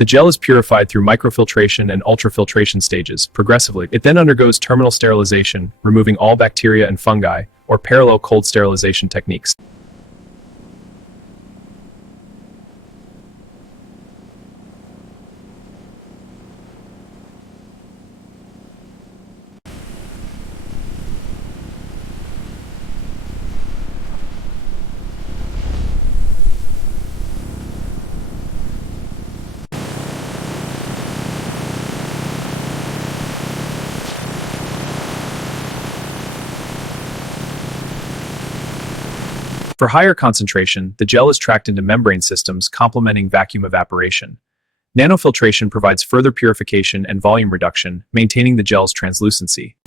The gel is purified through microfiltration and ultrafiltration stages progressively. It then undergoes terminal sterilization, removing all bacteria and fungi, or parallel cold sterilization techniques. For higher concentration, the gel is tracked into membrane systems complementing vacuum evaporation. Nanofiltration provides further purification and volume reduction, maintaining the gel's translucency.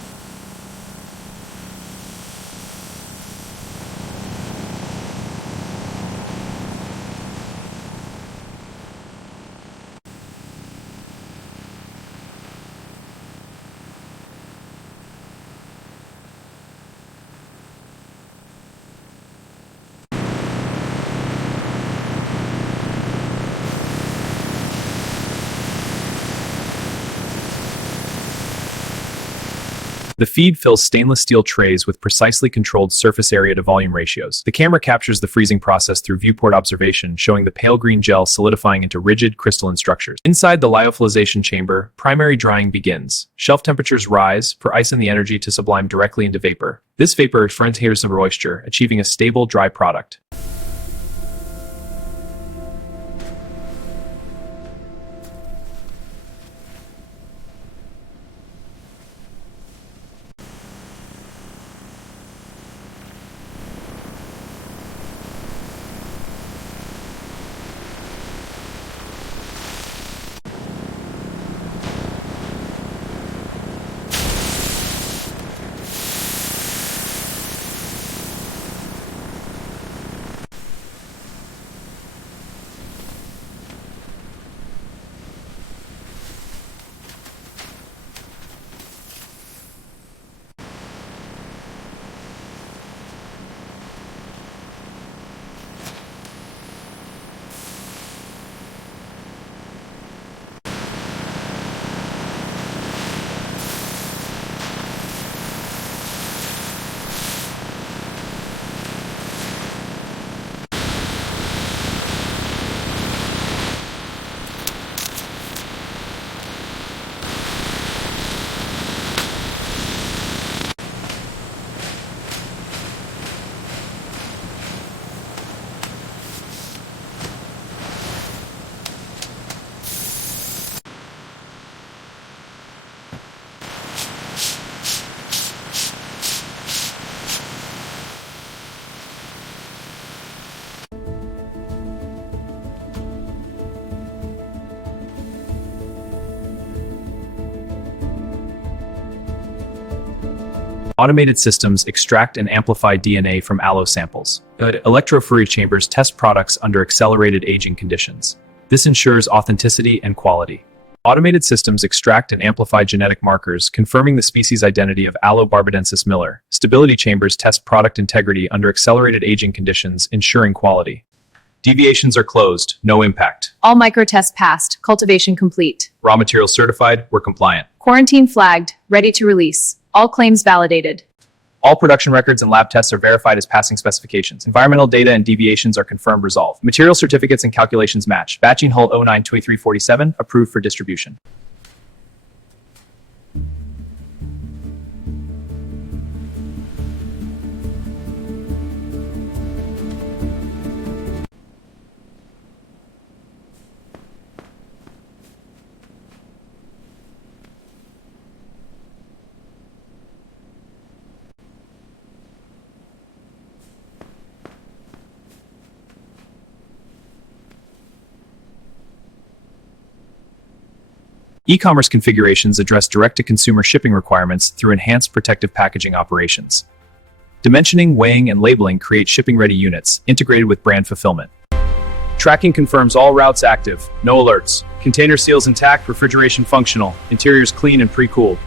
The feed fills stainless steel trays with precisely controlled surface area to volume ratios. The camera captures the freezing process through viewport observation, showing the pale green gel solidifying into rigid, crystalline structures. Inside the lyophilization chamber, primary drying begins. Shelf temperatures rise, for ice and the energy to sublime directly into vapor. This vapor ferments the moisture, achieving a stable, dry product. Automated systems extract and amplify DNA from aloe samples. Electrophoresis chambers test products under accelerated aging conditions. This ensures authenticity and quality. Automated systems extract and amplify genetic markers, confirming the species identity of Aloe barbadensis Miller. Stability chambers test product integrity under accelerated aging conditions, ensuring quality. Deviations are closed, no impact. All microtests passed, cultivation complete. Raw materials certified, we're compliant. Quarantine flagged, ready to release. All claims validated. All production records and lab tests are verified as passing specifications. Environmental data and deviations are confirmed resolved. Material certificates and calculations match. Batching Hull 092347, approved for distribution. E-commerce configurations address direct-to-consumer shipping requirements through enhanced protective packaging operations. Dimensioning, weighing, and labeling create shipping-ready units, integrated with brand fulfillment. Tracking confirms all routes active, no alerts. Container seals intact, refrigeration functional, interiors clean and pre-cooled.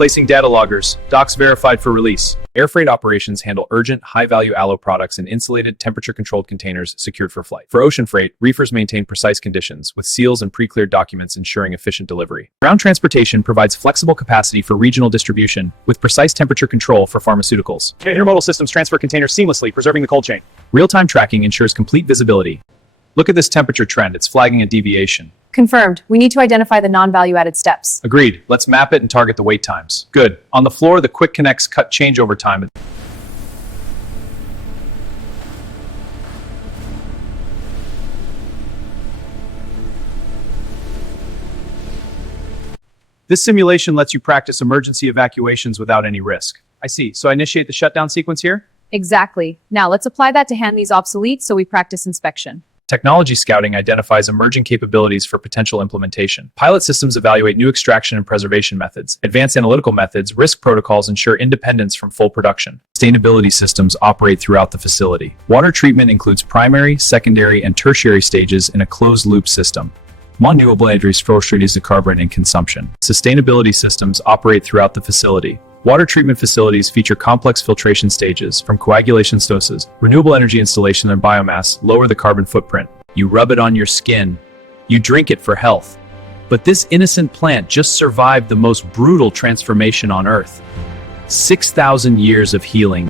Placing data loggers. Docs verified for release. Air freight operations handle urgent, high-value aloe products in insulated, temperature-controlled containers secured for flight. For ocean freight, reefers maintain precise conditions, with seals and pre-cleared documents ensuring efficient delivery. Ground transportation provides flexible capacity for regional distribution, with precise temperature control for pharmaceuticals. Intermodal systems transfer containers seamlessly, preserving the cold chain. Real-time tracking ensures complete visibility. Look at this temperature trend. It's flagging a deviation. Confirmed. We need to identify the non-value-added steps. Agreed. Let's map it and target the wait times. Good. On the floor, the quick connects cut changeover time. This simulation lets you practice emergency evacuations without any risk. I see. So I initiate the shutdown sequence here? Exactly. Now let's apply that to hand these obsolete so we practice inspection. Technology scouting identifies emerging capabilities for potential implementation. Pilot systems evaluate new extraction and preservation methods. Advanced analytical methods, risk protocols ensure independence from full production. Sustainability systems operate throughout the facility. Water treatment includes primary, secondary, and tertiary stages in a closed-loop system. Renewable energies reduce the carbon in consumption. Sustainability systems operate throughout the facility. Water treatment facilities feature complex filtration stages, from coagulation stoses, renewable energy installation and biomass, lower the carbon footprint. You rub it on your skin. You drink it for health. But this innocent plant just survived the most brutal transformation on Earth. 6,000 years of healing.